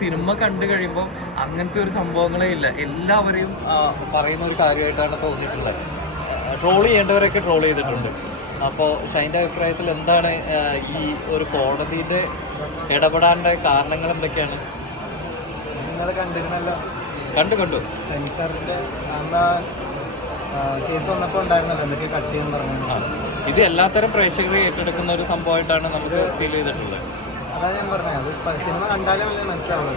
Cinema കണ്ടു കഴിയുമ്പോൾ അങ്ങനത്തെ ഒരു സംഭവങ്ങളേ ഇല്ല. എല്ലാവരെയും പറയുന്ന ഒരു കാര്യമായിട്ടാണ് തോന്നിയിട്ടുള്ളത്. ട്രോൾ ചെയ്യേണ്ടവരൊക്കെ ട്രോൾ ചെയ്തിട്ടുണ്ട്. അപ്പോൾ ഷൈൻ്റെ അഭിപ്രായത്തിൽ എന്താണ് ഈ ഒരു കോടതിയുടെ ഇടപെടാനുള്ള കാരണങ്ങൾ എന്തൊക്കെയാണ്? നിങ്ങൾ കണ്ടിരുന്നല്ലോ, കണ്ടു സെൻസറിന്റെ അന്ന് കേസ് വന്നപ്പോൾ ഉണ്ടായിരുന്നല്ലോ എന്തൊക്കെ കട്ട് ചെയ്യാൻ പറഞ്ഞു. ഇത് എല്ലാത്തരം പ്രേക്ഷകരെ ഏറ്റെടുക്കുന്ന ഒരു സംഭവമായിട്ടാണ് നമുക്ക് ഫീൽ ചെയ്തിട്ടുള്ളത്. അതാ ഞാൻ പറഞ്ഞത്, അത് സിനിമ കണ്ടാലും അല്ലേ മനസ്സിലാവുള്ളൂ.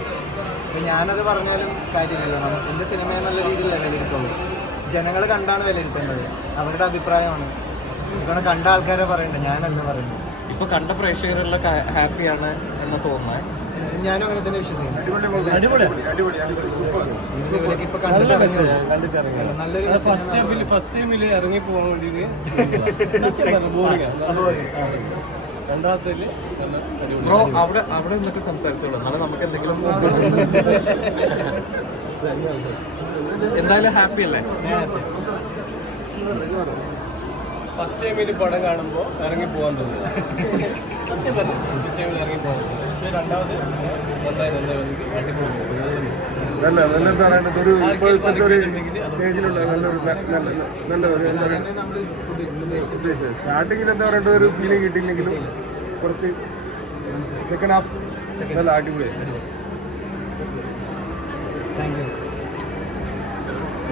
അപ്പോൾ ഞാനത് പറഞ്ഞാലും കാര്യമില്ലല്ലോ. എൻ്റെ സിനിമയെ നല്ല രീതിയിലല്ല വിലയിരുത്തുള്ളൂ. ജനങ്ങൾ കണ്ടാണ് വിലയിരുത്തേണ്ടത്, അവരുടെ അഭിപ്രായമാണ്. ഇപ്പോൾ കണ്ട ആൾക്കാരെ പറയണ്ടേ, ഞാനല്ല പറയുന്നത്. ഇപ്പോൾ കണ്ട പ്രേക്ഷകരെല്ലാം ഹാപ്പിയാണ് എന്ന് തോന്നുന്നത്. ഞാനും അങ്ങനെ തന്നെ വിശ്വസിക്കുന്നു. ഇപ്പൊ നല്ലൊരു ഫസ്റ്റ് ടൈമിൽ ഇറങ്ങി പോകാൻ വേണ്ടി ബ്രോ അവിടെ നിന്നിട്ട് സംസാരിച്ചോളൂ, എന്നാലും നമുക്ക് എന്തെങ്കിലും എന്തായാലും ഹാപ്പി അല്ലേ? ഫസ്റ്റ് ടൈമിൽ പടം കാണുമ്പോൾ ഇറങ്ങി പോകാൻ തോന്നുന്നു. സത്യം പറഞ്ഞു, ഫസ്റ്റ് ടൈമിൽ ഇറങ്ങി പോകാൻ തോന്നുന്നു. പക്ഷേ രണ്ടാമത് നന്നായി സ്റ്റാർട്ടിങ്ങിൽ എന്താ പറയണ്ട ഒരു ഫീലിംഗ് കിട്ടിയില്ലെങ്കിലും കുറച്ച് സെക്കൻഡ് ഹാഫ് നല്ല അടിപൊളിയായി. Thank you.